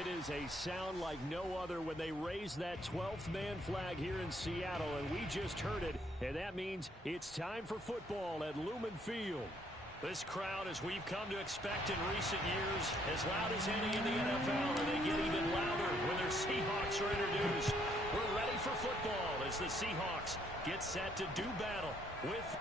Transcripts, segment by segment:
It is a sound like no other when they raise that 12th man flag here in Seattle, and we just heard it, and that means it's time for football at Lumen Field. This crowd, as we've come to expect in recent years, as loud as any in the NFL, and they get even louder when their Seahawks are introduced. We're ready for football as the Seahawks get set to do battle with...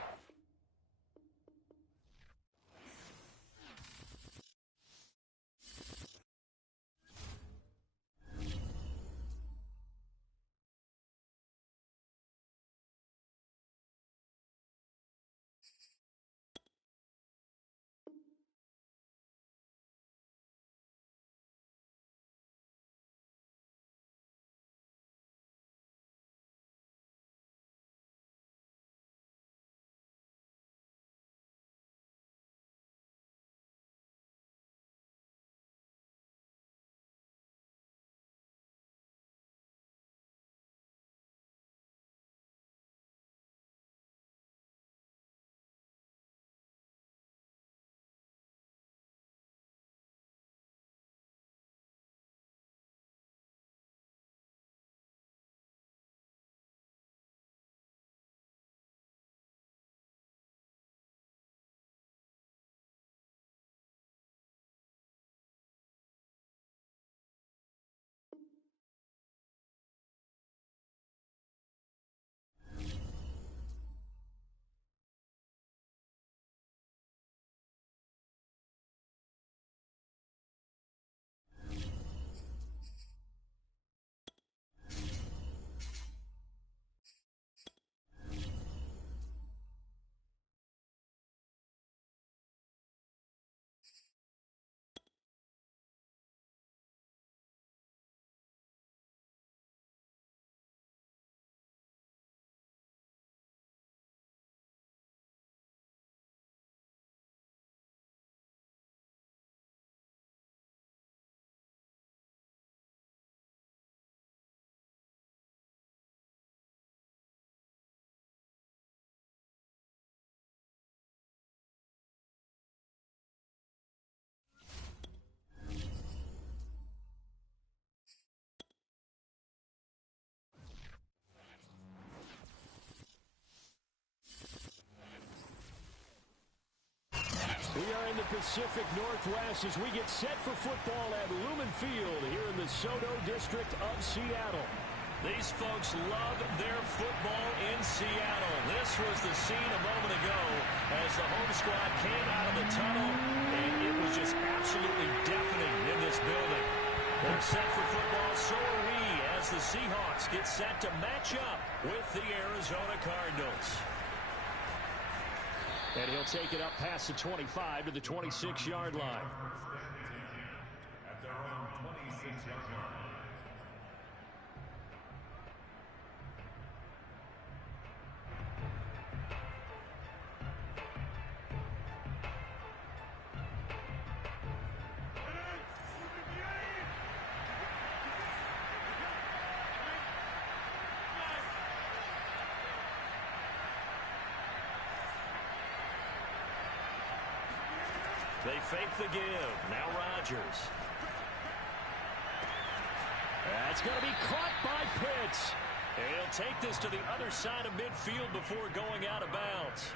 We are in the Pacific Northwest as we get set for football at Lumen Field here in the Soto District of Seattle. These folks love their football in Seattle. This was the scene a moment ago as the home squad came out of the tunnel, and it was just absolutely deafening in this building. They're set for football, so are we, as the Seahawks get set to match up with the Arizona Cardinals. And he'll take it up past the 25 to the 26-yard line. At their own 26-yard line. They fake the give. Now Rodgers. That's going to be caught by Pitts. He'll take this to the other side of midfield before going out of bounds.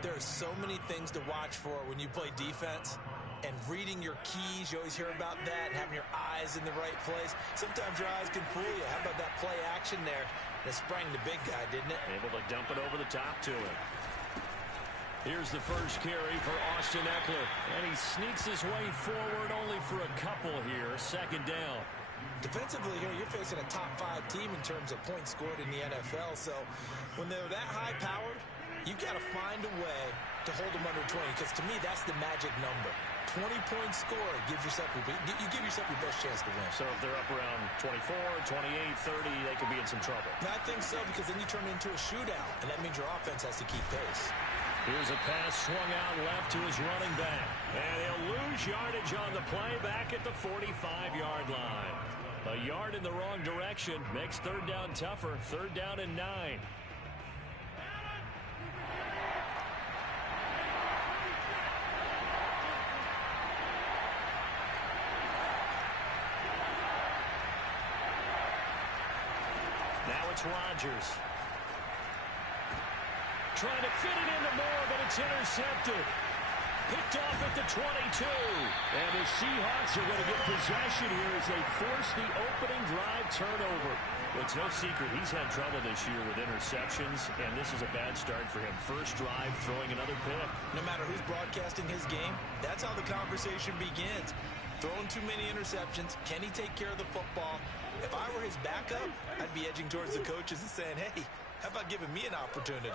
There are so many things to watch for when you play defense. And reading your keys, you always hear about that, and having your eyes in the right place. Sometimes your eyes can fool you. How about that play action there? That sprang the big guy, didn't it? Able to dump it over the top to him. Here's the first carry for Austin Eckler. And he sneaks his way forward only for a couple here. Second down. Defensively here, you're facing a top-5 team in terms of points scored in the NFL. So when they're that high-powered, you've got to find a way to hold them under 20. Because to me, that's the magic number. 20-point score gives yourself you give yourself your best chance to win. So if they're up around 24, 28, 30, they could be in some trouble. I think so, because then you turn it into a shootout, and that means your offense has to keep pace. Here's a pass swung out left to his running back. And he'll lose yardage on the play back at the 45-yard line. A yard in the wrong direction makes third down tougher. Third down and 9. it's Rodgers. Trying to fit it into Moore, but it's intercepted. Picked off at the 22. And the Seahawks are going to get possession here as they force the opening drive turnover. Well, it's no secret he's had trouble this year with interceptions, and this is a bad start for him. First drive, throwing another pick. No matter who's broadcasting his game, that's how the conversation begins. Throwing too many interceptions. Can he take care of the football? If I were his backup, I'd be edging towards the coaches and saying, hey, how about giving me an opportunity?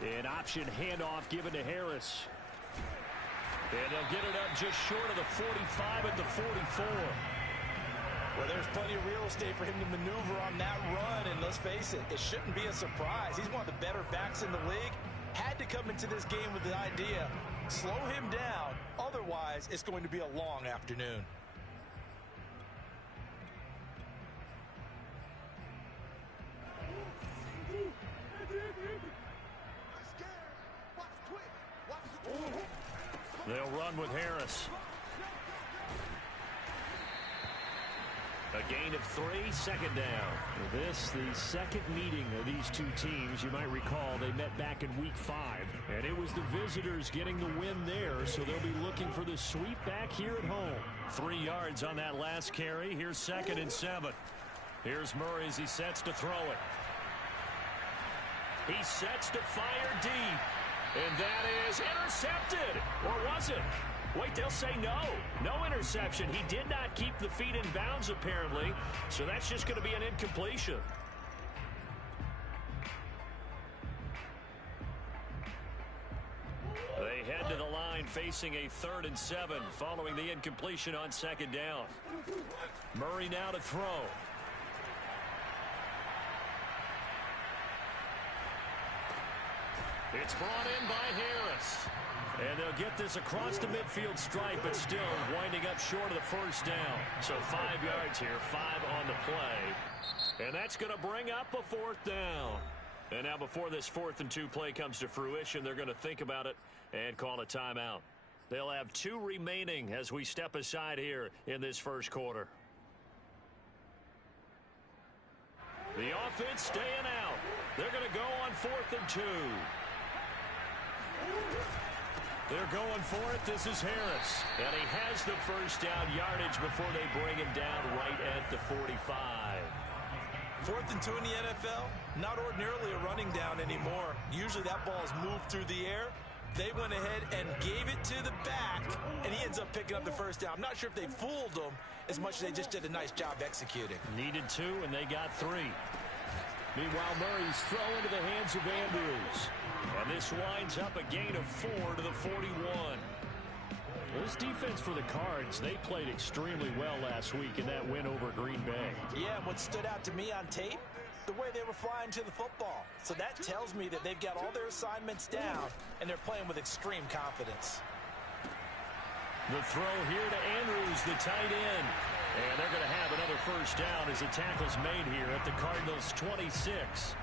An option handoff given to Harris. And they'll get it up just short of the 45 at the 44. Well, there's plenty of real estate for him to maneuver on that run, and let's face it, it shouldn't be a surprise. He's one of the better backs in the league. Had to come into this game with the idea, slow him down, otherwise it's going to be a long afternoon. They'll run with Harris. A gain of 3, second down. This, the second meeting of these two teams. You might recall they met back in week 5, and it was the visitors getting the win there, so they'll be looking for the sweep back here at home. 3 yards on that last carry. Here's 2nd and 7. Here's Murray as he sets to throw it. He sets to fire deep. And that is intercepted. Or was it? Wait, they'll say no. No interception. He did not keep the feet in bounds, apparently. So that's just going to be an incompletion. They head to the line facing a 3rd and 7 following the incompletion on 2nd down. Murray now to throw. It's brought in by Harris. And they'll get this across the midfield stripe, but still winding up short of the first down. So 5 yards here, 5 on the play. And that's going to bring up a 4th down. And now before this 4th and 2 play comes to fruition, they're going to think about it and call a timeout. They'll have 2 remaining as we step aside here in this first quarter. The offense staying out. They're going to go on 4th and 2. They're going for it. This is Harris. And he has the first down yardage before they bring him down right at the 45. 4th and 2 in the NFL, not ordinarily a running down anymore. Usually that ball is moved through the air. They went ahead and gave it to the back, and he ends up picking up the first down. I'm not sure if they fooled him as much as they just did a nice job executing. Needed 2, and they got 3. Meanwhile, Murray's throw into the hands of Andrews. And this winds up a gain of 4 to the 41. This defense for the Cards, they played extremely well last week in that win over Green Bay. Yeah, and what stood out to me on tape, the way they were flying to the football. So that tells me that they've got all their assignments down, and they're playing with extreme confidence. The throw here to Andrews, the tight end. And they're going to have another first down as the tackle's made here at the Cardinals' 26.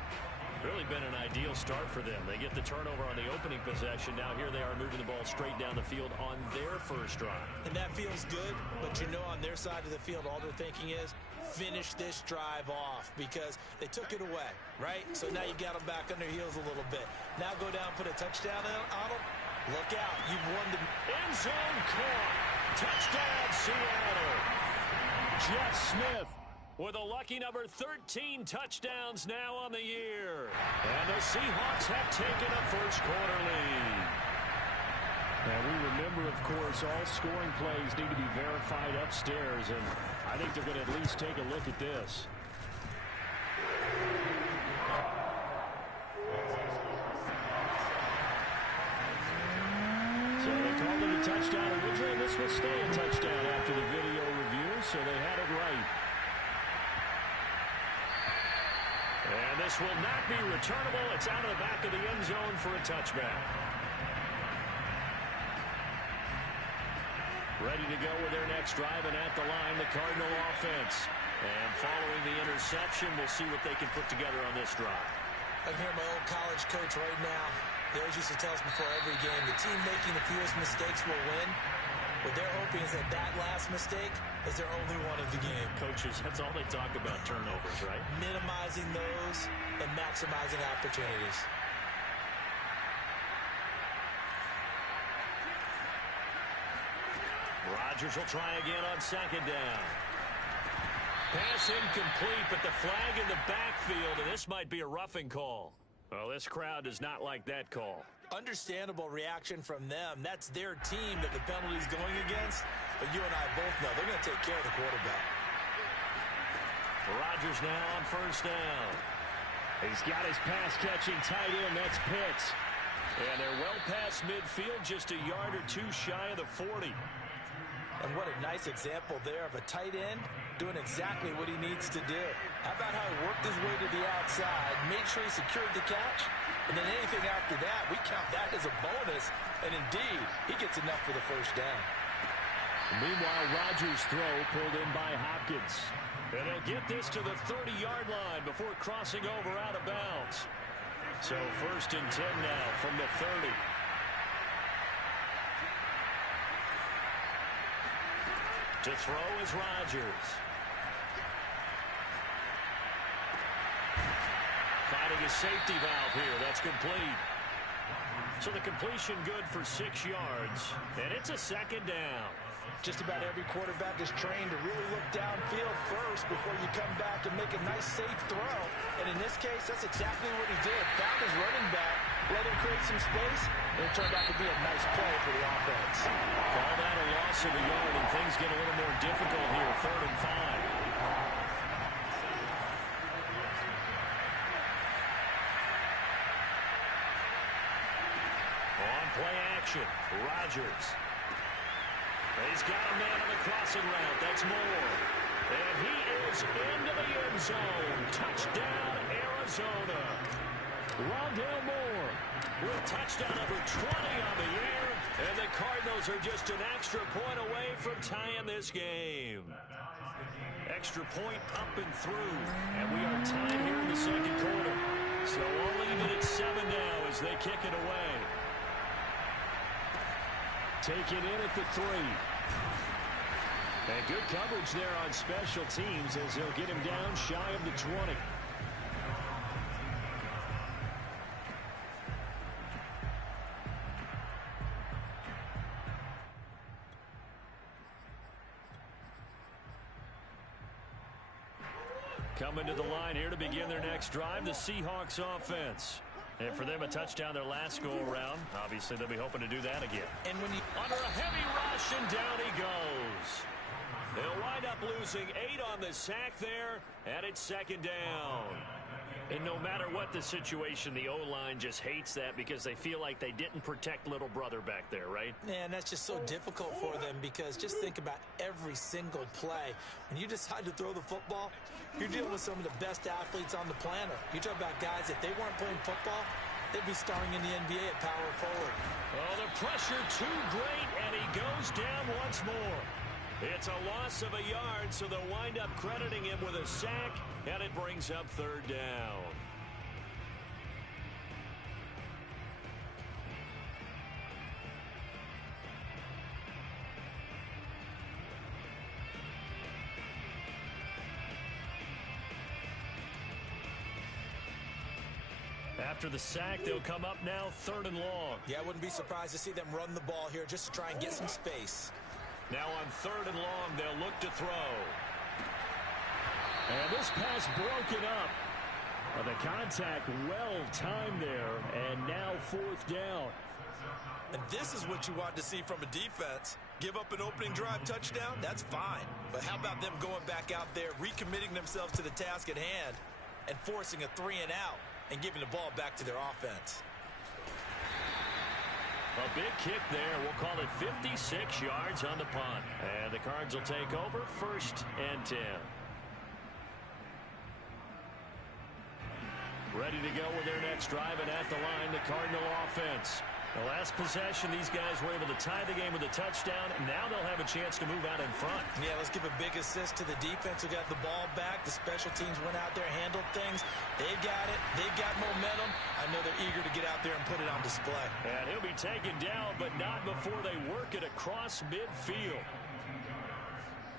Really been an ideal start for them. They get the turnover on the opening possession. Now here they are moving the ball straight down the field on their first drive. And that feels good, but you know on their side of the field, all they're thinking is finish this drive off because they took it away, right? So now you got them back on their heels a little bit. Now go down, put a touchdown on them. Look out. You've won the end zone caught. Touchdown, Seattle. Jeff Smith with a lucky number 13 touchdowns now on the year. And the Seahawks have taken a first quarter lead. Now we remember, of course, all scoring plays need to be verified upstairs, and I think they're going to at least take a look at this. So they called it a touchdown originally, and this will stay a touchdown after the video review, so they had it right. And this will not be returnable. It's out of the back of the end zone for a touchback. Ready to go with their next drive, and at the line, the Cardinal offense. And following the interception, we'll see what they can put together on this drive. I can hear my old college coach right now. They always used to tell us before every game, the team making the fewest mistakes will win. What they're hoping is that that last mistake is their only one of the game. Coaches, that's all they talk about, turnovers, right? Minimizing those and maximizing opportunities. Rodgers will try again on second down. Pass incomplete, but the flag in the backfield, and this might be a roughing call. Well, this crowd does not like that call. Understandable reaction from them. That's their team that the penalty's going against. But you and I both know they're going to take care of the quarterback. Rodgers now on first down. He's got his pass-catching tight end. That's Pitts. And they're well past midfield, just a yard or two shy of the 40. And what a nice example there of a tight end doing exactly what he needs to do. How about how he worked his way to the outside, made sure he secured the catch, and then anything after that, we count that as a bonus. And indeed, he gets enough for the first down. Meanwhile, Rodgers' throw pulled in by Hopkins. And they'll get this to the 30-yard line before crossing over out of bounds. So 1st and 10 now from the 30. To throw is Rodgers. Finding a safety valve here. That's complete. So the completion good for 6 yards. And it's a second down. Just about every quarterback is trained to really look downfield first before you come back and make a nice, safe throw. And in this case, that's exactly what he did. Found his running back, let him create some space, and it turned out to be a nice play for the offense. Call that a loss of a yard, and things get a little more difficult here, 3rd and 5. On play action, Rodgers. He's got a man on the crossing route. That's Moore. And he is into the end zone. Touchdown, Arizona. Rondale Moore with touchdown number 20 on the air. And the Cardinals are just an extra point away from tying this game. Extra point up and through. And we are tied here in the second quarter. So we'll leave it at 7 now as they kick it away. Take it in at the 3. And good coverage there on special teams as they'll get him down shy of the 20. Coming to the line here to begin their next drive, the Seahawks offense. And for them, a touchdown their last go-around. Obviously, they'll be hoping to do that again. And when you under a heavy rush, and down he goes. They'll wind up losing 8 on the sack there, and it's second down. And no matter what the situation, the O-line just hates that because they feel like they didn't protect little brother back there, right? Man, that's just so difficult for them because just think about every single play. When you decide to throw the football, you're dealing with some of the best athletes on the planet. You talk about guys, if they weren't playing football, they'd be starring in the NBA at power forward. Oh, the pressure too great, and he goes down once more. It's a loss of a yard, so they'll wind up crediting him with a sack, and it brings up 3rd down. After the sack, they'll come up now 3rd and long. Yeah, I wouldn't be surprised to see them run the ball here just to try and get some space. Now on 3rd and long, they'll look to throw. And this pass broken up. Well, the contact well timed there, and now 4th down. And this is what you want to see from a defense. Give up an opening drive touchdown, that's fine. But how about them going back out there, recommitting themselves to the task at hand, and forcing a 3-and-out, and giving the ball back to their offense. A big kick there. We'll call it 56 yards on the punt. And the Cards will take over 1st and 10. Ready to go with their next drive, and at the line, the Cardinal offense. The last possession, these guys were able to tie the game with a touchdown, and now they'll have a chance to move out in front. Yeah, let's give a big assist to the defense who got the ball back. The special teams went out there, handled things. They've got it. They've got momentum. I know they're eager to get out there and put it on display. And he'll be taken down, but not before they work it across midfield.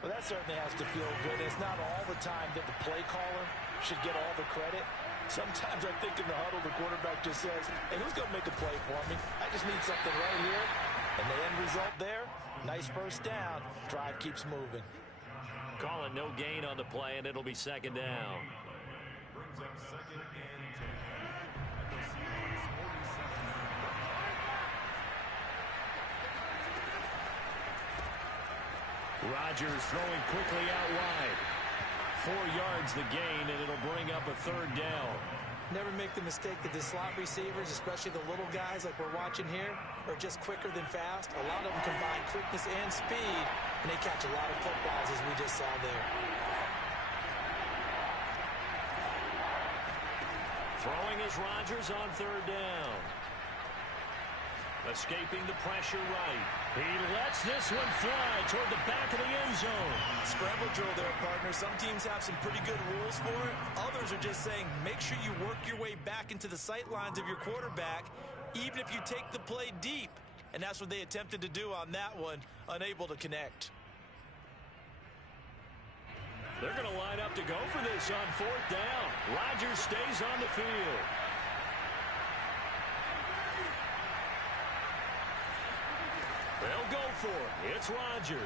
Well, that certainly has to feel good. It's not all the time that the play caller should get all the credit. Sometimes I think in the huddle, the quarterback just says, hey, who's going to make a play for me? I just need something right here. And the end result there, nice first down. Drive keeps moving. Call it no gain on the play, and it'll be second down. Rodgers throwing quickly out wide. 4 yards the gain, and it'll bring up a third down. Never make the mistake that the slot receivers, especially the little guys like we're watching here, are just quicker than fast. A lot of them combine quickness and speed, and they catch a lot of footballs, as we just saw there. Throwing is Rodgers on third down. Escaping the pressure right. He lets this one fly toward the back of the end zone. Scramble drill there, partner. Some teams have some pretty good rules for it. Others are just saying make sure you work your way back into the sight lines of your quarterback, even if you take the play deep. And that's what they attempted to do on that one, unable to connect. They're going to line up to go for this on fourth down. Rodgers stays on the field. They'll go for it. It's Rodgers.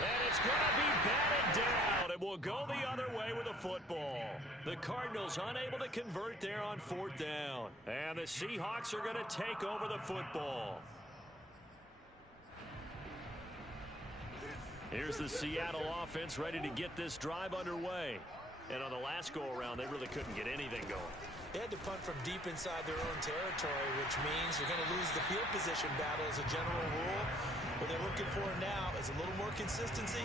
And it's going to be batted down. It will go the other way with a football. The Cardinals unable to convert there on fourth down. And the Seahawks are going to take over the football. Here's the Seattle offense ready to get this drive underway. And on the last go-around, they really couldn't get anything going. They had to punt from deep inside their own territory, which means you're going to lose the field position battle as a general rule. What they're looking for now is a little more consistency,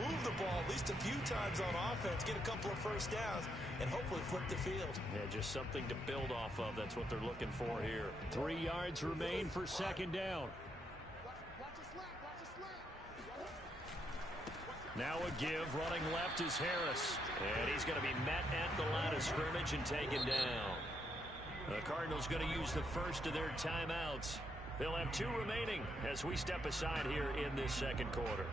move the ball at least a few times on offense, get a couple of first downs, and hopefully flip the field. Yeah, just something to build off of. That's what they're looking for here. 3 yards remain for second down. Now a give, running left is Harris. And he's going to be met at the line of scrimmage and taken down. The Cardinals going to use the first of their timeouts. They'll have 2 remaining as we step aside here in this second quarter.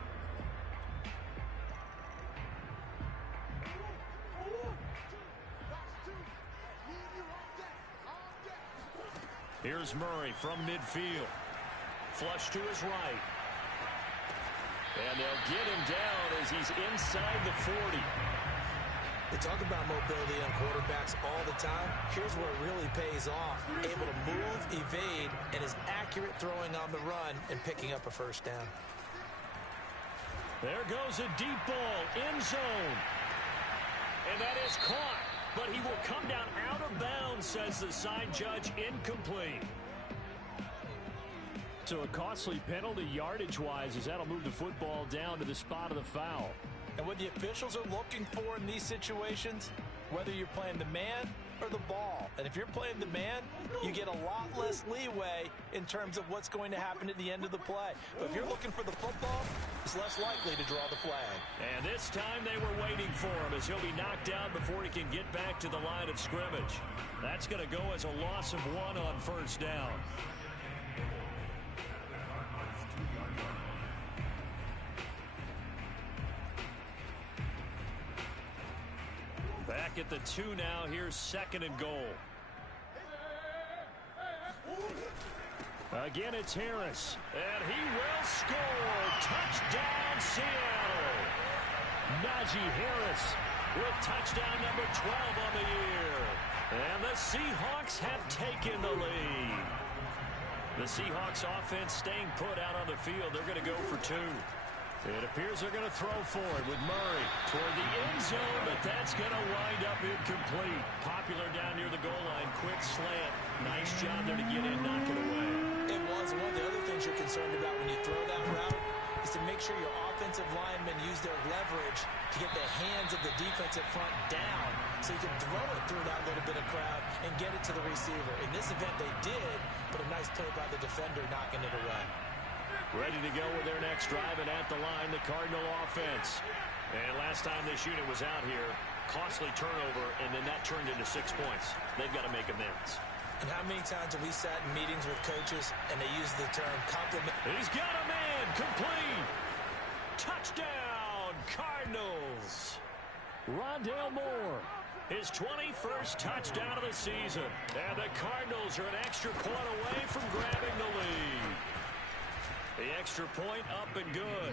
Here's Murray from midfield. Flush to his right. And they'll get him down as he's inside the 40. They talk about mobility on quarterbacks all the time. Here's where it really pays off. Able to move, evade, and is accurate throwing on the run and picking up a first down. There goes a deep ball, end zone. And that is caught. But he will come down out of bounds, says the side judge, incomplete. So a costly penalty yardage-wise as that'll move the football down to the spot of the foul. And what the officials are looking for in these situations, whether you're playing the man or the ball. And if you're playing the man, you get a lot less leeway in terms of what's going to happen at the end of the play. But if you're looking for the football, it's less likely to draw the flag. And this time they were waiting for him as he'll be knocked down before he can get back to the line of scrimmage. That's going to go as a loss of 1 on first down. Back at the 2 now. Here's second and goal. Again, it's Harris. And he will score. Touchdown, Seattle. Najee Harris with touchdown number 12 on the year. And the Seahawks have taken the lead. The Seahawks offense staying put out on the field. They're going to go for 2. It appears they're going to throw for it with Murray toward the end zone, but that's going to wind up incomplete. Popular down near the goal line. Quick slant. Nice job there to get in, knock it away. It was one of the other things you're concerned about when you throw that route. is to make sure your offensive linemen use their leverage to get the hands of the defensive front down so you can throw it through that little bit of crowd and get it to the receiver. In this event, they did, but a nice play by the defender knocking it away. Ready to go with their next drive, and at the line, the Cardinal offense. And last time this unit was out here, costly turnover, and then that turned into 6 points. They've got to make amends. And how many times have we sat in meetings with coaches and they use the term compliment? He's got a man, complete. Touchdown, Cardinals. Rondale Moore, his 21st touchdown of the season. And the Cardinals are an extra point away from grabbing the lead. The extra point up and good.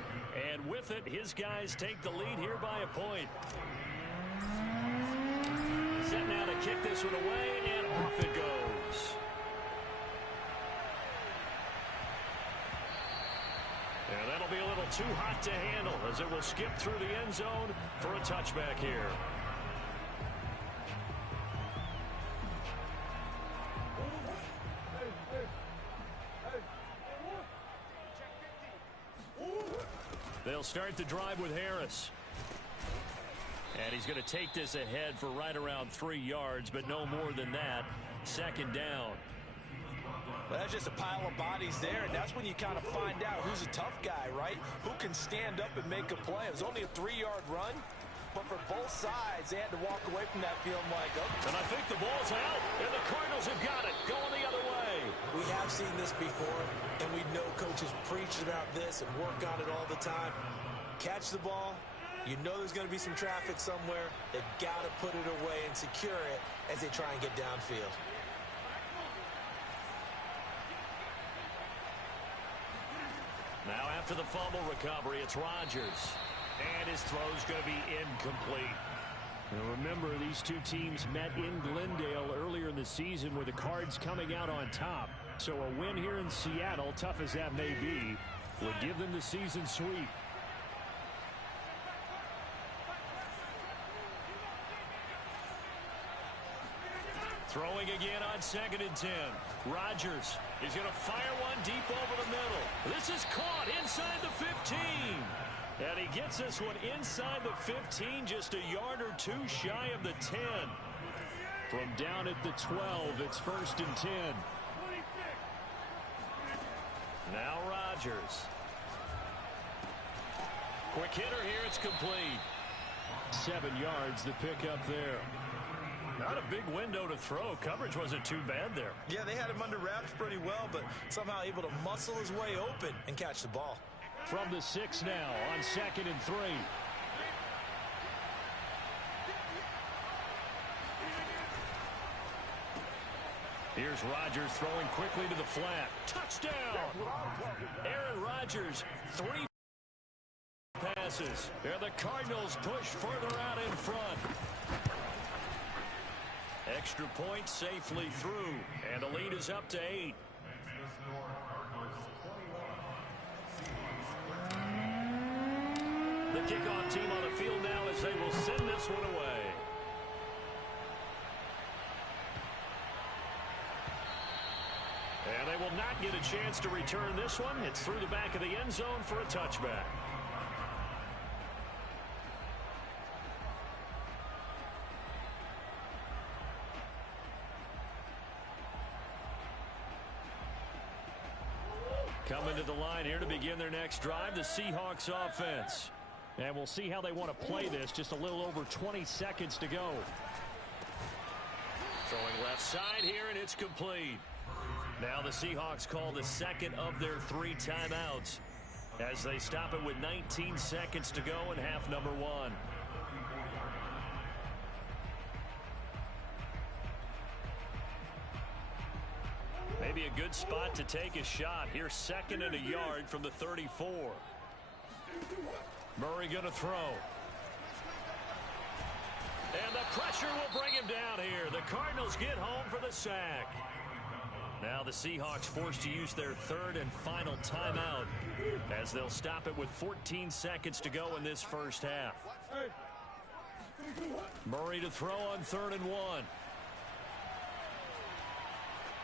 And with it, his guys take the lead here by a point. Set now to kick this one away, and off it goes. And that'll be a little too hot to handle as it will skip through the end zone for a touchback here. They'll start the drive with Harris. And he's going to take this ahead for right around 3 yards, but no more than that. Second down. Well, that's just a pile of bodies there, and that's when you kind of find out who's a tough guy, right? Who can stand up and make a play. It was only a 3-yard run, but for both sides, they had to walk away from that feeling like, oh. And I think the ball's out, and the Cardinals have got it, going the other way. We have seen this before, and we know coaches preach about this and work on it all the time. Catch the ball. You know there's going to be some traffic somewhere. They've got to put it away and secure it as they try and get downfield. Now after the fumble recovery, it's Rodgers. And his throw's going to be incomplete. Now remember, these two teams met in Glendale earlier in the season with the Cards coming out on top. So a win here in Seattle, tough as that may be, would give them the season sweep. Throwing again on 2nd and 10. Rodgers is going to fire one deep over the middle. This is caught inside the 15. And he gets this one inside the 15, just a yard or two shy of the 10. From down at the 12, it's 1st and 10. Now Rodgers. Quick hitter here, it's complete. 7 yards, the pickup there. Not a big window to throw. Coverage wasn't too bad there. Yeah, they had him under wraps pretty well, but somehow able to muscle his way open and catch the ball. From the 6 now on 2nd and 3. Here's Rodgers throwing quickly to the flat. Touchdown! Aaron Rodgers, 3 passes. And the Cardinals push further out in front. Extra point safely through, and the lead is up to 8. The kickoff team on the field now as they will send this one away. And they will not get a chance to return this one. It's through the back of the end zone for a touchback. Coming to the line here to begin their next drive, the Seahawks offense. And we'll see how they want to play this. Just a little over 20 seconds to go. Throwing left side here, and it's complete. Now the Seahawks call the second of their 3 timeouts as they stop it with 19 seconds to go in half number 1. Maybe a good spot to take a shot. Here's 2nd and a yard from the 34. Murray going to throw. And the pressure will bring him down here. The Cardinals get home for the sack. Now the Seahawks forced to use their 3rd and final timeout as they'll stop it with 14 seconds to go in this first half. Murray to throw on 3rd and 1.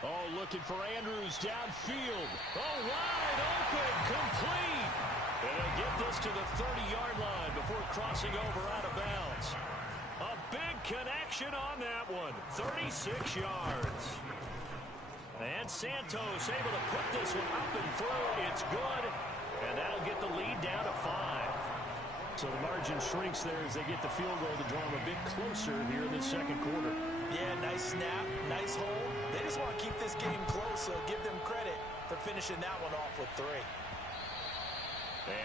Oh, looking for Andrews downfield. Oh, wide open, complete. And they'll get this to the 30-yard line before crossing over out of bounds. A big connection on that one. 36 yards. And Santos able to put this one up and through. It's good. And that'll get the lead down to 5. So the margin shrinks there as they get the field goal to draw them a bit closer here in the second quarter. Yeah, nice snap, nice hold. They just want to keep this game close, so give them credit for finishing that one off with 3.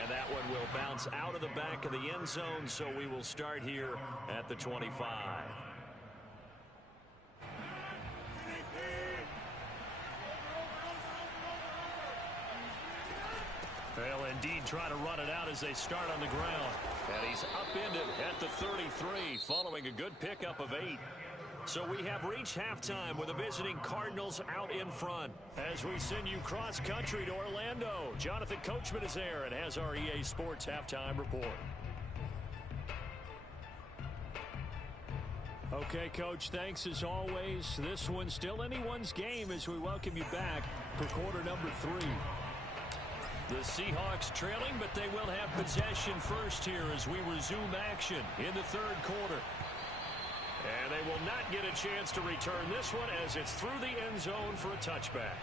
And that one will bounce out of the back of the end zone, so we will start here at the 25. They'll indeed try to run it out as they start on the ground. And he's upended at the 33 following a good pickup of 8. So we have reached halftime with the visiting Cardinals out in front. As we send you cross-country to Orlando, Jonathan Coachman is there and has our EA Sports halftime report. Okay, Coach, thanks as always. This one's still anyone's game as we welcome you back for quarter number 3. The Seahawks trailing, but they will have possession first here as we resume action in the third quarter. And they will not get a chance to return this one as it's through the end zone for a touchback.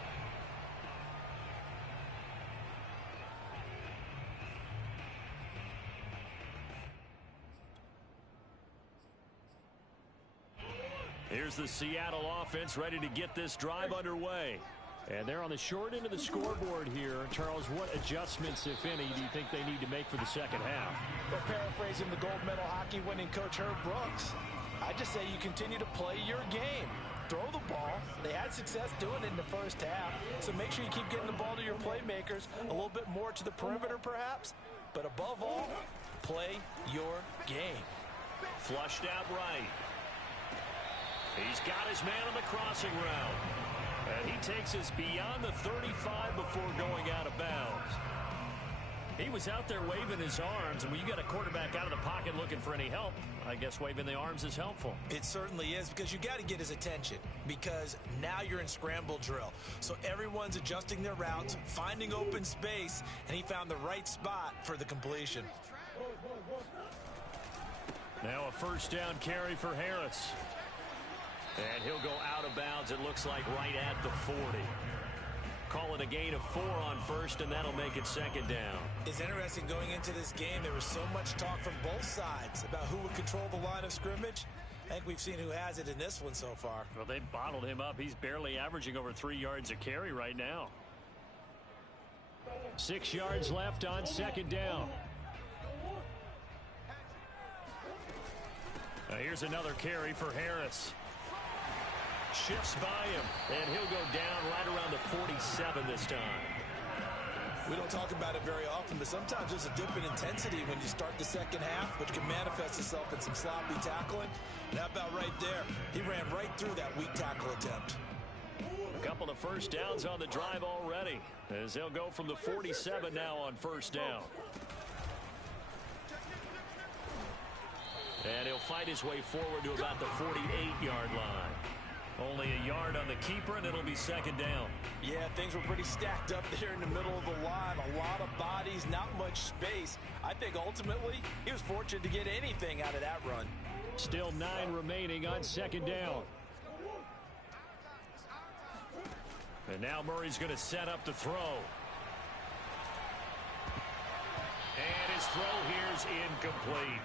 Here's the Seattle offense ready to get this drive underway. And they're on the short end of the scoreboard here. Charles, what adjustments, if any, do you think they need to make for the second half? Well, paraphrasing the gold medal hockey winning coach Herb Brooks, I just say you continue to play your game. Throw the ball. They had success doing it in the first half, so make sure you keep getting the ball to your playmakers, a little bit more to the perimeter perhaps, but above all, play your game. Flushed out right. He's got his man on the crossing route. And he takes us beyond the 35 before going out of bounds. He was out there waving his arms, and when you got a quarterback out of the pocket looking for any help, I guess waving the arms is helpful. It certainly is, because you got to get his attention, because now you're in scramble drill. So everyone's adjusting their routes, finding open space, and he found the right spot for the completion. Now a first down carry for Harris. And he'll go out of bounds, it looks like, right at the 40. Call it a gain of 4 on first, and that'll make it second down. It's interesting going into this game. There was so much talk from both sides about who would control the line of scrimmage. I think we've seen who has it in this one so far. Well, they bottled him up. He's barely averaging over 3 yards a carry right now. 6 yards left on second down. Now here's another carry for Harris. Shifts by him, and he'll go down right around the 47 this time. We don't talk about it very often, but sometimes there's a dip in intensity when you start the second half, which can manifest itself in some sloppy tackling. And how about right there? He ran right through that weak tackle attempt. A couple of first downs on the drive already, as they'll go from the 47 now on first down. And he'll fight his way forward to about the 48-yard line. Only a yard on the keeper, and it'll be second down. Yeah, things were pretty stacked up there in the middle of the line. A lot of bodies, not much space. I think ultimately he was fortunate to get anything out of that run. Still 9 remaining on second down. And now Murray's going to set up the throw. And his throw here's incomplete.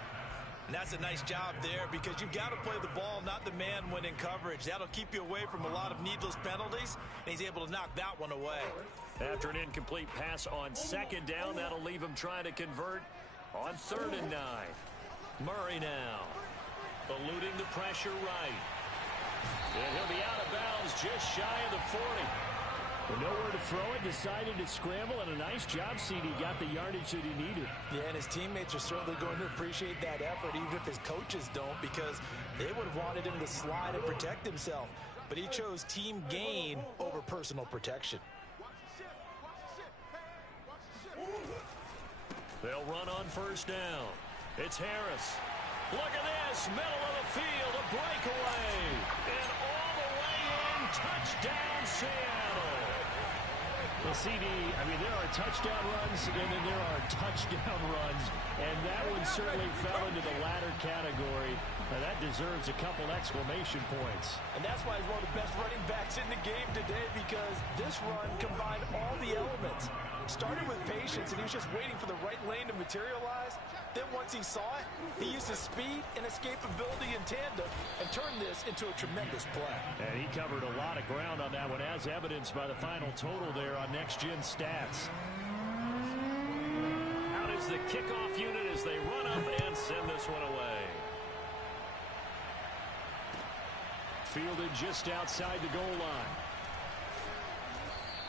And that's a nice job there, because you've got to play the ball, not the man when in coverage. That'll keep you away from a lot of needless penalties, and he's able to knock that one away. After an incomplete pass on second down, that'll leave him trying to convert on 3rd and 9. Murray now, eluding the pressure right. And he'll be out of bounds just shy of the 40. With nowhere to throw it, decided to scramble, and a nice job, CD. Got the yardage that he needed. Yeah, and his teammates are certainly going to appreciate that effort, even if his coaches don't, because they would have wanted him to slide and protect himself. But he chose team gain over personal protection. They'll run on first down. It's Harris. Look at this, middle of the field, a breakaway. And all the way in, touchdown Seattle. Well, CD, I mean, there are touchdown runs, and then there are touchdown runs, and that one certainly fell into the latter category. Now, that deserves a couple exclamation points. And that's why he's one of the best running backs in the game today, because this run combined all the elements. Started with patience, and he was just waiting for the right lane to materialize. Then once he saw it, he used his speed and escapability in tandem and turned this into a tremendous play. And he covered a lot of ground on that one, as evidenced by the final total there on Next Gen Stats. Out is the kickoff unit as they run up and send this one away. Fielded just outside the goal line.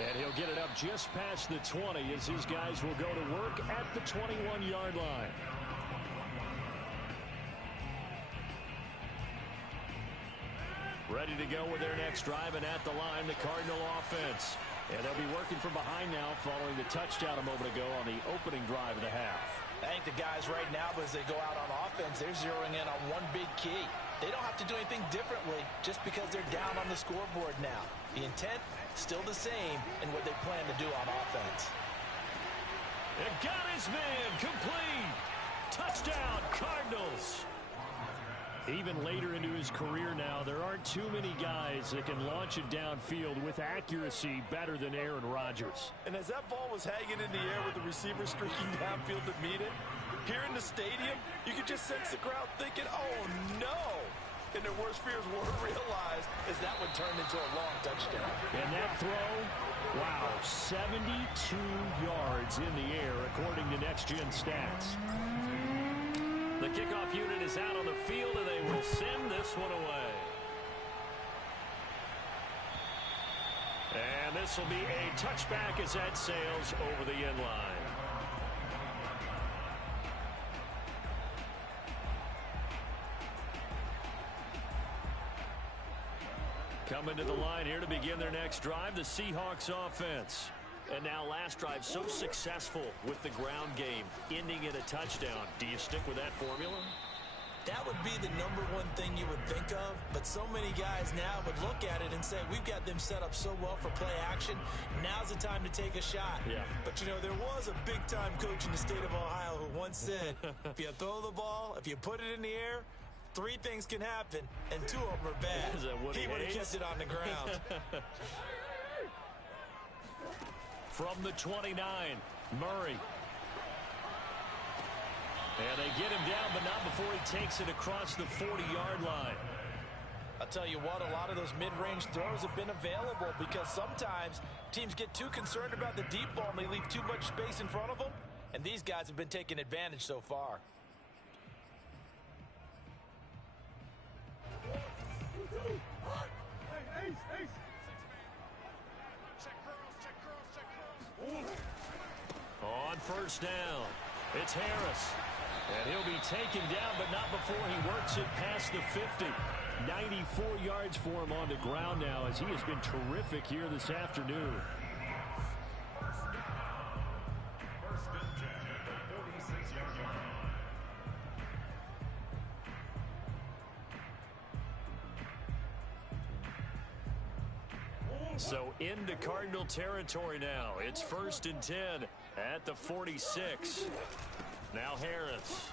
And he'll get it up just past the 20 as his guys will go to work at the 21-yard line. Ready to go with their next drive, and at the line, the Cardinal offense. And they'll be working from behind now following the touchdown a moment ago on the opening drive of the half. I think the guys right now, as they go out on offense, they're zeroing in on one big key. They don't have to do anything differently just because they're down on the scoreboard now. The intent, still the same in what they plan to do on offense. And got his man complete. Touchdown, Cardinals. Even later into his career now, there aren't too many guys that can launch it downfield with accuracy better than Aaron Rodgers. And as that ball was hanging in the air with the receiver streaking downfield to meet it, here in the stadium, you could just sense the crowd thinking, oh no! And their worst fears were realized as that one turned into a long touchdown. And that throw, wow, 72 yards in the air according to Next Gen Stats. The kickoff unit is out on the field, and they will send this one away. And this will be a touchback as that sails over the end line. Coming to the line here to begin their next drive, the Seahawks offense. And now last drive so successful with the ground game, ending in a touchdown. Do you stick with that formula? That would be the number one thing you would think of, but so many guys now would look at it and say, we've got them set up so well for play action, now's the time to take a shot. Yeah. But, you know, there was a big-time coach in the state of Ohio who once said, if you throw the ball, if you put it in the air, 3 things can happen, and 2 of them are bad. He would have kept it on the ground. From the 29, Murray. And they get him down, but not before he takes it across the 40-yard line. I'll tell you what, a lot of those mid-range throws have been available because sometimes teams get too concerned about the deep ball and they leave too much space in front of them, and these guys have been taking advantage so far. On first down, it's Harris. And he'll be taken down, but not before he works it past the 50. 94 yards for him on the ground now, as he has been terrific here this afternoon. So into Cardinal territory now. It's 1st and 10 at the 46. Now Harris.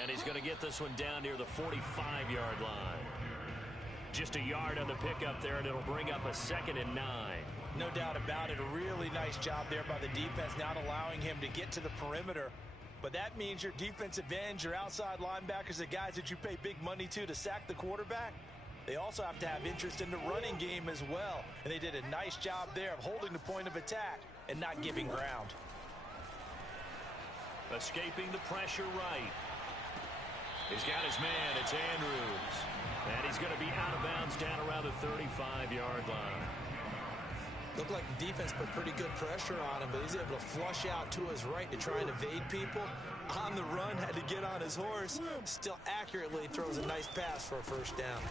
And he's going to get this one down near the 45-yard line. Just a yard on the pickup there, and it'll bring up a 2nd and 9. No doubt about it. A really nice job there by the defense, not allowing him to get to the perimeter. But that means your defensive ends, your outside linebackers, the guys that you pay big money to sack the quarterback, they also have to have interest in the running game as well. And they did a nice job there of holding the point of attack and not giving ground. Escaping the pressure right. He's got his man. It's Andrews. And he's going to be out of bounds down around the 35-yard line. Looked like the defense put pretty good pressure on him, but he's able to flush out to his right to try and evade people. On the run, had to get on his horse. Still accurately throws a nice pass for a first down.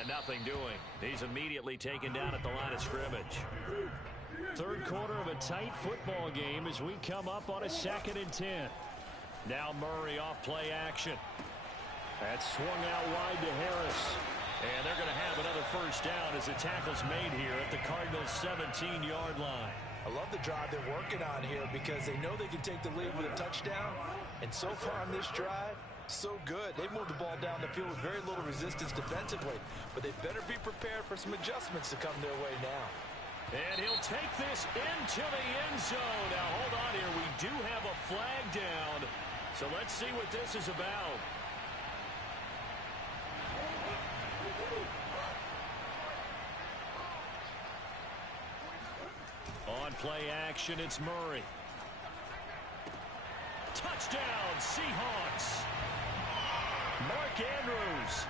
And nothing doing. He's immediately taken down at the line of scrimmage. Third quarter of a tight football game as we come up on a 2nd and 10. Now Murray off play action. That's swung out wide to Harris. And they're going to have another first down as the tackle's made here at the Cardinals' 17-yard line. I love the drive they're working on here because they know they can take the lead with a touchdown. And so far on this drive, so good. They moved the ball down the field with very little resistance defensively. But they better be prepared for some adjustments to come their way now. And he'll take this into the end zone. Now, hold on here. We do have a flag down. So let's see what this is about. On play action, it's Murray. Touchdown, Seahawks. Mark Andrews,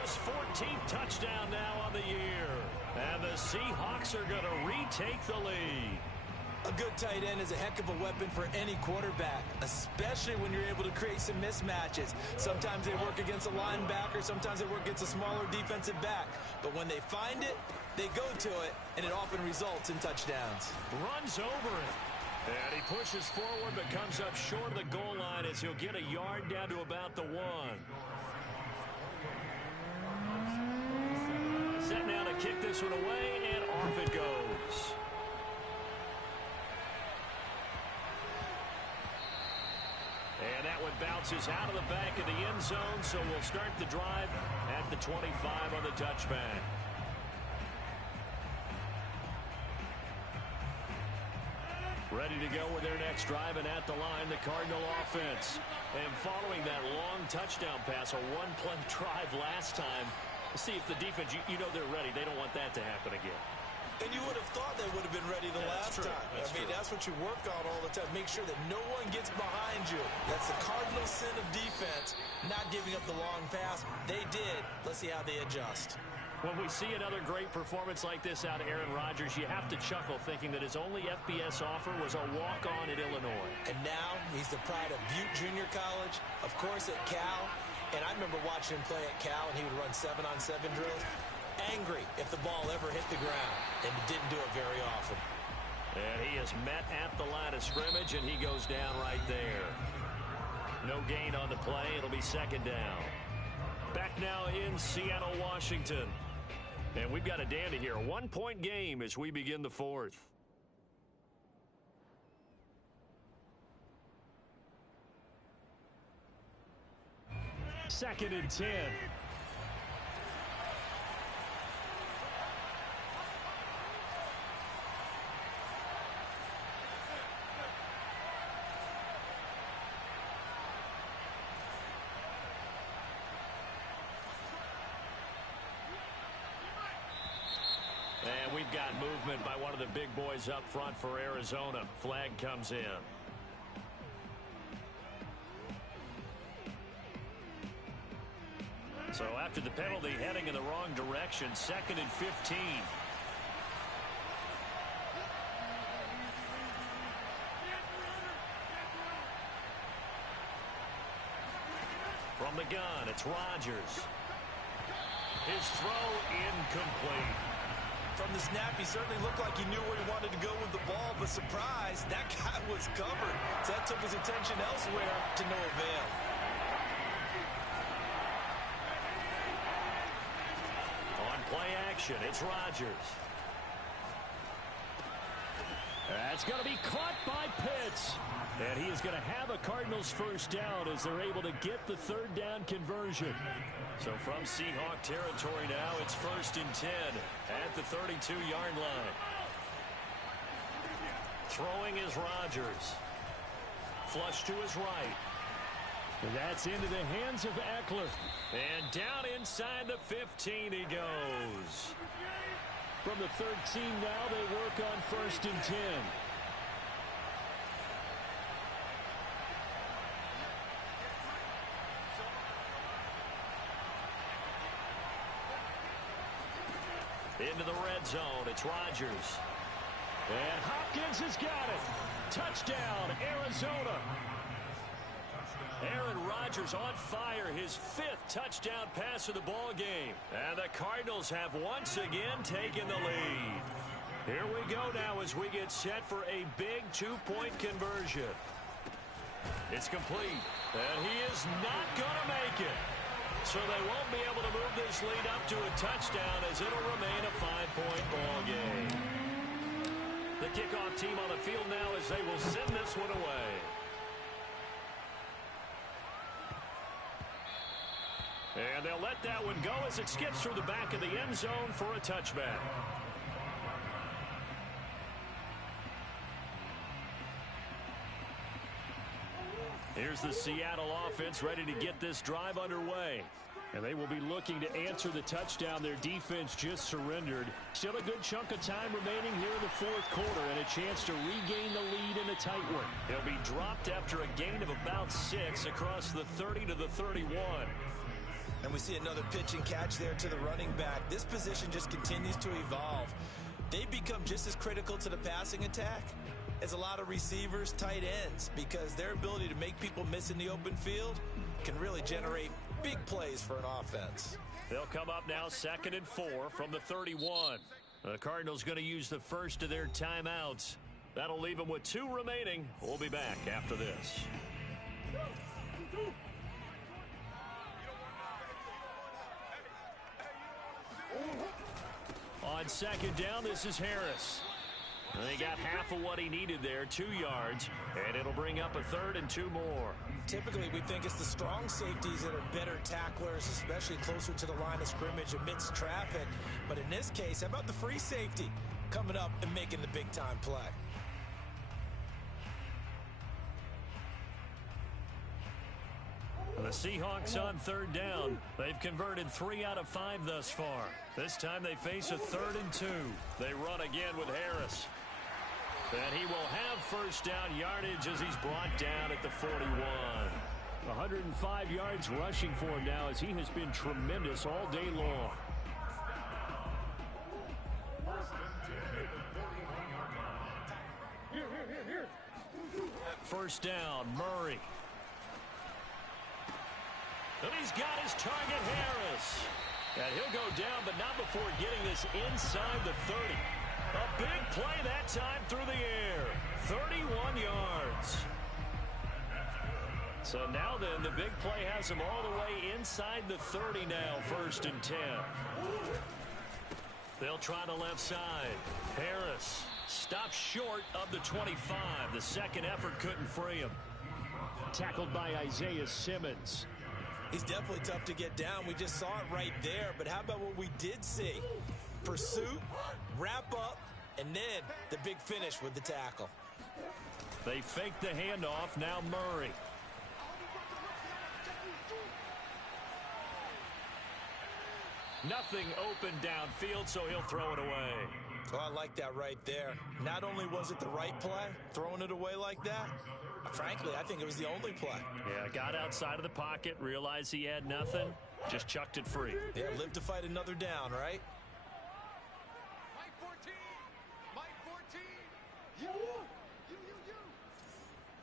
his 14th touchdown now on the year. And the Seahawks are going to retake the lead. A good tight end is a heck of a weapon for any quarterback, especially when you're able to create some mismatches. Sometimes they work against a linebacker, sometimes they work against a smaller defensive back. But when they find it, they go to it, and it often results in touchdowns. Runs over it. And he pushes forward but comes up short of the goal line as he'll get a yard down to about the 1. Set now to kick this one away, and off it goes. And that one bounces out of the back of the end zone, so we'll start the drive at the 25 on the touchback. Ready to go with their next drive, and at the line, the Cardinal offense. And following that long touchdown pass, a one-play drive last time, see if the defense, you know they're ready. They don't want that to happen again. And you would have thought they would have been ready the last time. That's what you work on all the time. Make sure that no one gets behind you. That's the cardinal sin of defense, not giving up the long pass. They did. Let's see how they adjust. When we see another great performance like this out of Aaron Rodgers, you have to chuckle thinking that his only FBS offer was a walk-on at Illinois. And now he's the pride of Butte Junior College, of course at Cal. And I remember watching him play at Cal, and he would run 7-on-7 drills. Angry if the ball ever hit the ground, and didn't do it very often. And he is met at the line of scrimmage, and he goes down right there. No gain on the play. It'll be second down. Back now in Seattle, Washington. And we've got a dandy here. A one-point game as we begin the fourth. Second and 10. And we've got movement by one of the big boys up front for Arizona. Flag comes in. So after the penalty, heading in the wrong direction, second and 15. From the gun, it's Rodgers. His throw incomplete. From the snap, he certainly looked like he knew where he wanted to go with the ball, but surprise, that guy was covered. So that took his attention elsewhere to no avail. On play action, it's Rodgers. That's going to be caught by Pitts. And he is going to have a Cardinals first down as they're able to get the third down conversion. So from Seahawk territory now, it's first and 10 at the 32-yard line. Throwing is Rodgers. Flush to his right. And that's into the hands of Eckler. And down inside the 15 he goes. From the 13 now, they work on first and 10. Into the red zone, it's Rodgers. And Hopkins has got it. Touchdown, Arizona. Aaron Rodgers on fire, his 5th touchdown pass of the ball game. And the Cardinals have once again taken the lead. Here we go now as we get set for a big 2-point conversion. It's complete, and he is not going to make it. So they won't be able to move this lead up to a touchdown as it'll remain a 5-point ball game. The kickoff team on the field now as they will send this one away. And they'll let that one go as it skips through the back of the end zone for a touchback. Here's the Seattle offense ready to get this drive underway. And they will be looking to answer the touchdown their defense just surrendered. Still a good chunk of time remaining here in the fourth quarter and a chance to regain the lead in a tight one. They'll be dropped after a gain of about 6 across the 30 to the 31. And we see another pitch and catch there to the running back. This position just continues to evolve. They become just as critical to the passing attack as a lot of receivers, tight ends, because their ability to make people miss in the open field can really generate big plays for an offense. They'll come up now 2nd and 4 from the 31. The Cardinals going to use the first of their timeouts. That'll leave them with 2 remaining. We'll be back after this. On 2nd down, this is Harris. They got half of what he needed there, 2 yards, and it'll bring up a 3rd and 2 more. Typically, we think it's the strong safeties that are better tacklers, especially closer to the line of scrimmage amidst traffic. But in this case, how about the free safety coming up and making the big-time play? The Seahawks on 3rd down. They've converted 3 out of 5 thus far. This time they face a 3rd and 2. They run again with Harris. And he will have first down yardage as he's brought down at the 41. 105 yards rushing for him now as he has been tremendous all day long. First down, Murray. And he's got his target, Harris. And he'll go down, but not before getting this inside the 30. A big play that time through the air. 31 yards. So now then, the big play has him all the way inside the 30 now, 1st and 10. They'll try the left side. Harris stops short of the 25. The second effort couldn't free him. Tackled by Isaiah Simmons. He's definitely tough to get down. We just saw it right there. But how about what we did see? Pursuit, wrap up, and then the big finish with the tackle. They fake the handoff. Now Murray. Nothing open downfield, so he'll throw it away. Oh, I like that right there. Not only was it the right play, throwing it away like that, frankly, I think it was the only play. Yeah, got outside of the pocket, realized he had nothing, just chucked it free. Yeah, live to fight another down, right? Mike 14! Mike 14! You!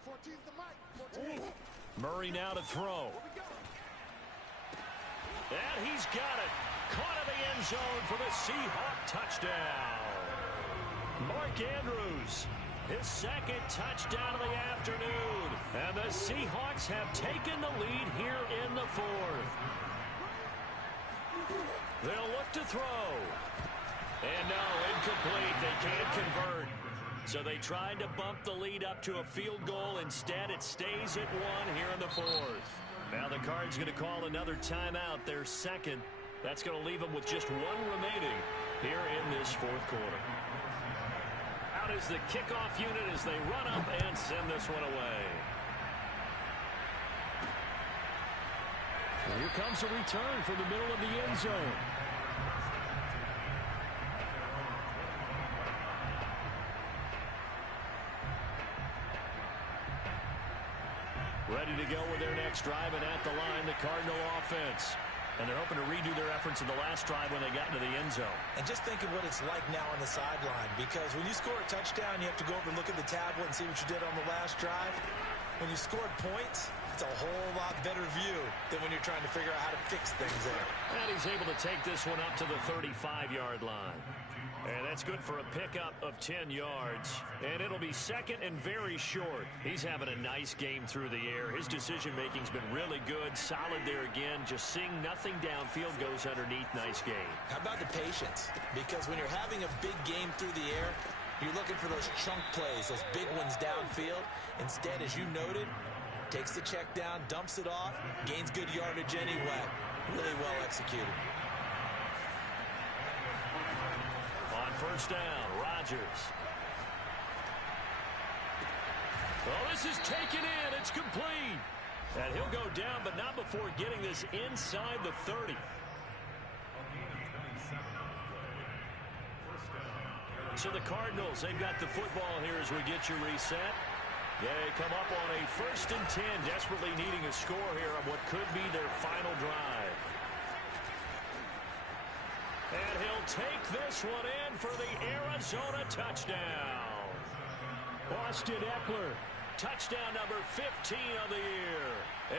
14's the Mike. 14. Murray now to throw. And he's got it. Caught in the end zone for the Seahawk touchdown. Mark Andrews, his second touchdown of the afternoon. And the Seahawks have taken the lead here in the 4th. They'll look to throw. And no, incomplete. They can't convert. So they tried to bump the lead up to a field goal. Instead, it stays at 1 here in the 4th. Now the Cards going to call another timeout, their second. That's going to leave them with just 1 remaining here in this 4th quarter. Out is the kickoff unit as they run up and send this one away. And here comes a return from the middle of the end zone. Ready to go with their next drive, and at the line, the Cardinal offense. And they're hoping to redo their efforts in the last drive when they got into the end zone. And just think of what it's like now on the sideline, because when you score a touchdown, you have to go over and look at the tablet and see what you did on the last drive. When you scored points, it's a whole lot better view than when you're trying to figure out how to fix things there. And he's able to take this one up to the 35-yard line. And that's good for a pickup of 10 yards. And it'll be second and very short. He's having a nice game through the air. His decision-making's been really good. Solid there again. Just seeing nothing downfield, goes underneath. Nice game. How about the patience? Because when you're having a big game through the air, you're looking for those chunk plays, those big ones downfield. Instead, as you noted, takes the check down, dumps it off, gains good yardage anyway. Really well executed. On first down, Rodgers. Oh, this is taken in. It's complete. And he'll go down, but not before getting this inside the 30. So the Cardinals, they've got the football here as we get you reset. They come up on a 1st and 10, desperately needing a score here on what could be their final drive. And he'll take this one in for the Arizona touchdown. Austin Eckler, touchdown number 15 of the year.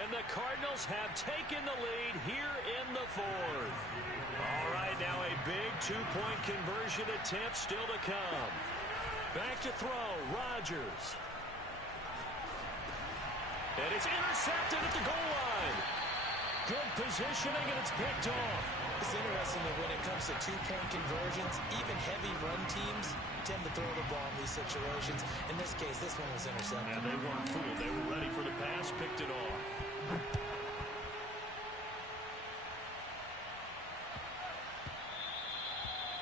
And the Cardinals have taken the lead here in the 4th. All right, now a big two-point conversion attempt still to come. Back to throw, Rodgers. And it's intercepted at the goal line. Good positioning, and it's picked off. It's interesting that when it comes to two-point conversions, even heavy run teams tend to throw the ball in these situations. In this case, this one was intercepted. And they weren't fooled. They were ready for the pass, picked it off.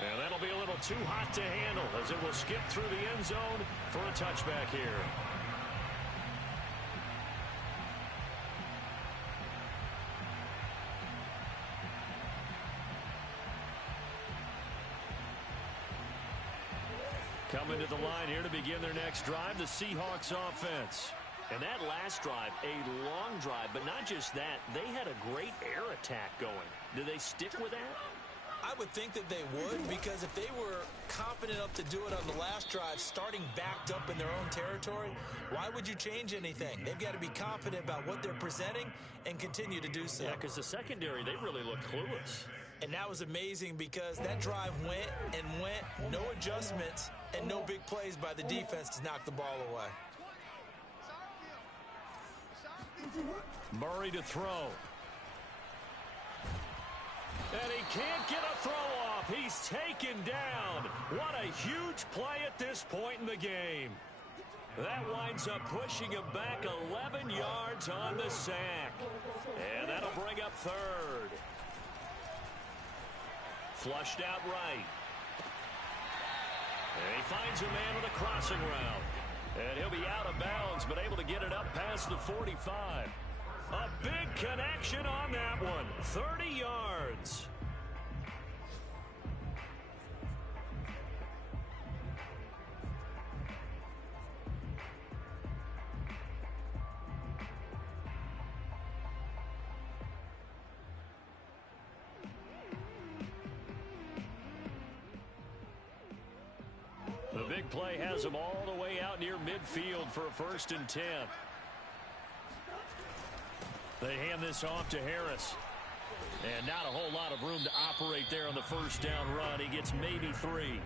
And that'll be a little too hot to handle as it will skip through the end zone for a touchback here. Coming to the line here to begin their next drive, the Seahawks offense. And that last drive, a long drive, but not just that, they had a great air attack going. Do they stick with that? I would think that they would, because if they were confident enough to do it on the last drive, starting backed up in their own territory, why would you change anything? They've got to be confident about what they're presenting and continue to do so. Yeah, because the secondary, they really look clueless. And that was amazing because that drive went and went, no adjustments, and no big plays by the defense to knock the ball away. Murray to throw. And he can't get a throw off. He's taken down. What a huge play at this point in the game. That winds up pushing him back 11 yards on the sack. And that'll bring up third. Flushed out right. And he finds a man with a crossing route. And he'll be out of bounds, but able to get it up past the 45. A big connection on that one. 30 yards. The big play has him all the way out near midfield for a 1st and 10. They hand this off to Harris. And not a whole lot of room to operate there on the first down run. He gets maybe 3.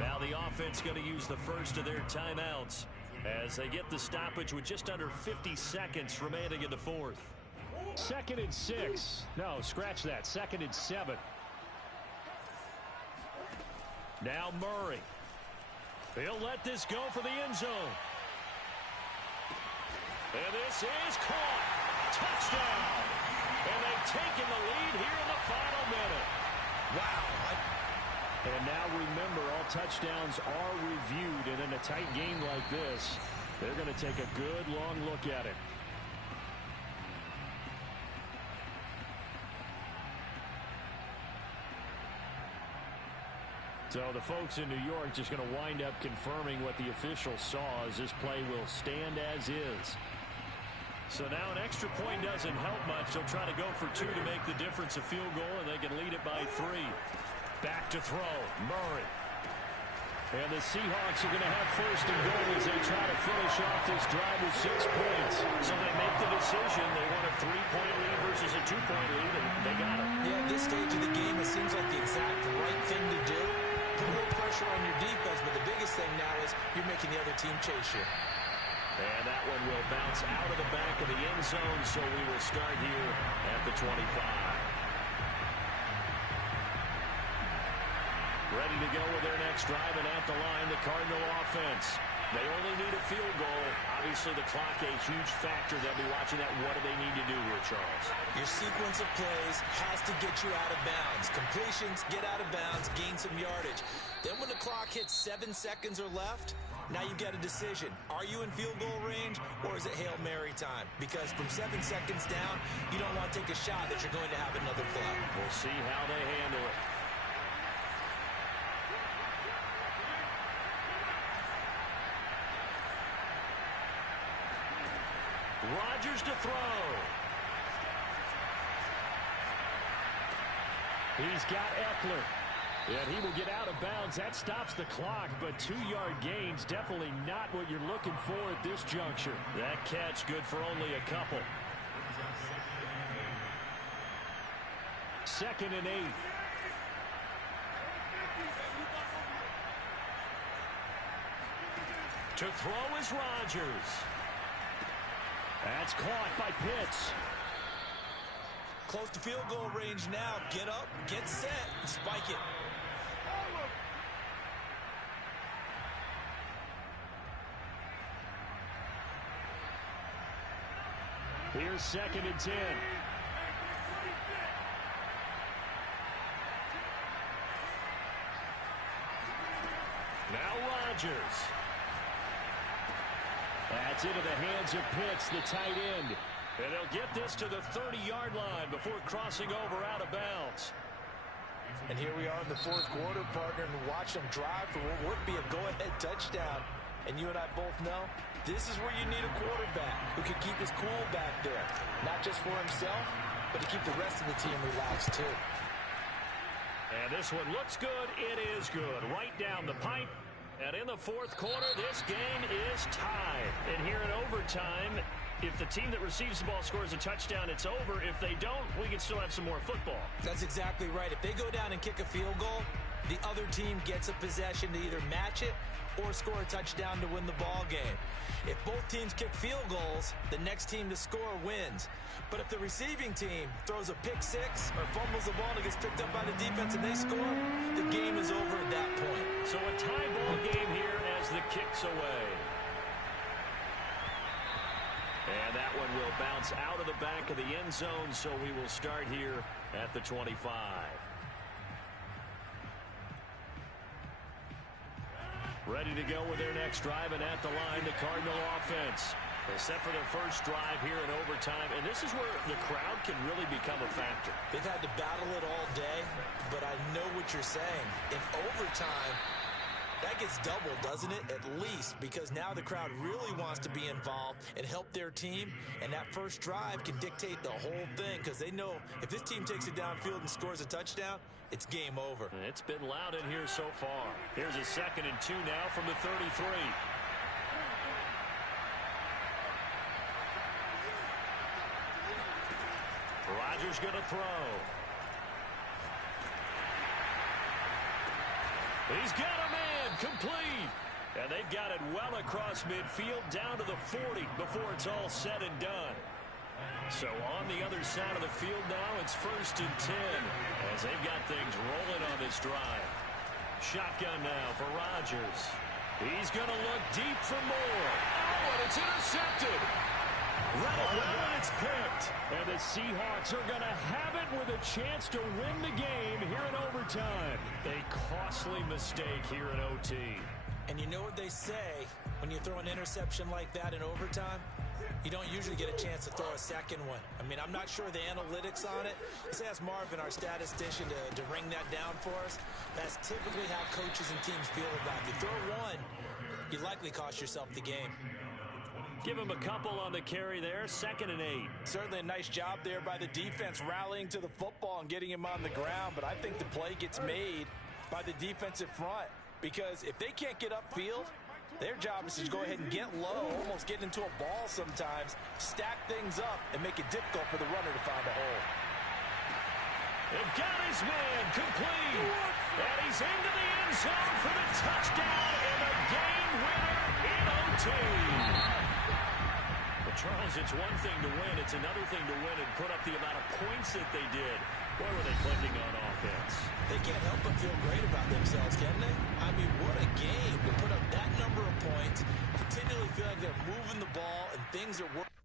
Now the offense going to use the first of their timeouts as they get the stoppage with just under 50 seconds remaining in the 4th. 2nd and 6. No, scratch that. 2nd and 7. Now Murray. He'll let this go for the end zone. And this is caught. Touchdown. And they've taken the lead here in the final minute. Wow. And now remember, all touchdowns are reviewed. And in a tight game like this, they're going to take a good long look at it. So the folks in New York just going to wind up confirming what the officials saw as this play will stand as is. So now an extra point doesn't help much. They'll try to go for 2 to make the difference a field goal, and they can lead it by 3. Back to throw, Murray. And the Seahawks are going to have 1st and goal as they try to finish off this drive with 6 points. So they make the decision. They want a 3-point lead versus a 2-point lead, and they got it. Yeah, at this stage of the game, it seems like the exact right thing to do. put a little pressure on your defense, but the biggest thing now is you're making the other team chase you. And that one will bounce out of the back of the end zone, so we will start here at the 25. Ready to go with their next drive, and at the line, the Cardinal offense. They only need a field goal. Obviously, the clock a huge factor. They'll be watching that. What do they need to do here, Charles? Your sequence of plays has to get you out of bounds. Completions, get out of bounds, gain some yardage. Then when the clock hits 7 seconds or left, now you've got a decision. Are you in field goal range, or is it Hail Mary time? Because from 7 seconds down, you don't want to take a shot that you're going to have another play. We'll see how they handle it. Rodgers to throw. He's got Eckler. And he will get out of bounds. That stops the clock, but 2-yard gains definitely not what you're looking for at this juncture. That catch good for only a couple. 2nd and 8. To throw is Rodgers. That's caught by Pitts. Close to field goal range now. Get up, get set, spike it. Here's 2nd and 10. Now Rodgers. That's into the hands of Pitts, the tight end. And they'll get this to the 30-yard line before crossing over out of bounds. And here we are in the 4th quarter, partner, and watch them drive for what would be a go-ahead touchdown. And you and I both know this is where you need a quarterback who can keep his cool back there. Not just for himself, but to keep the rest of the team relaxed too. And this one looks good. It is good. Right down the pipe. And in the 4th quarter, this game is tied. And here in overtime, if the team that receives the ball scores a touchdown, it's over. If they don't, we can still have some more football. That's exactly right. If they go down and kick a field goal, the other team gets a possession to either match it or score a touchdown to win the ball game. If both teams kick field goals, the next team to score wins. But if the receiving team throws a pick six or fumbles the ball and it gets picked up by the defense and they score, the game is over at that point. So a tie ball game here as the kick's away. And that one will bounce out of the back of the end zone, so we will start here at the 25. Ready to go with their next drive, and at the line, the Cardinal offense. They're set for their first drive here in overtime, and this is where the crowd can really become a factor. They've had to battle it all day, but I know what you're saying. In overtime, that gets doubled, doesn't it? At least, because now the crowd really wants to be involved and help their team, and that first drive can dictate the whole thing, because they know if this team takes it downfield and scores a touchdown, it's game over. It's been loud in here so far. Here's a 2nd and 2 now from the 33. Rodgers going to throw. He's got a man complete. And they've got it well across midfield down to the 40 before it's all said and done. So on the other side of the field now, it's 1st and 10 as they've got things rolling on this drive. Shotgun now for Rodgers. He's going to look deep for more. Oh, and it's intercepted. Right away, and it's picked. And the Seahawks are going to have it with a chance to win the game here in overtime. A costly mistake here in OT. And you know what they say when you throw an interception like that in overtime? You don't usually get a chance to throw a second one. I mean, I'm not sure the analytics on it. Let's ask Marvin, our statistician, to ring that down for us. That's typically how coaches and teams feel about it. You throw one, you likely cost yourself the game. Give him a couple on the carry there. 2nd and 8. Certainly a nice job there by the defense rallying to the football and getting him on the ground. But I think the play gets made by the defensive front. Because if they can't get upfield, their job is to go ahead and get low, almost get into a ball sometimes, stack things up, and make it difficult for the runner to find a hole. They've got his man complete. And he's into the end zone for the touchdown and a game winner in OT. Well, Charles, it's one thing to win. It's another thing to win and put up the amount of points that they did. Boy, were they clicking on offense. They can't help but feel great about themselves, can they? I mean, what a game to put up that number of points, continually feeling like they're moving the ball and things are working.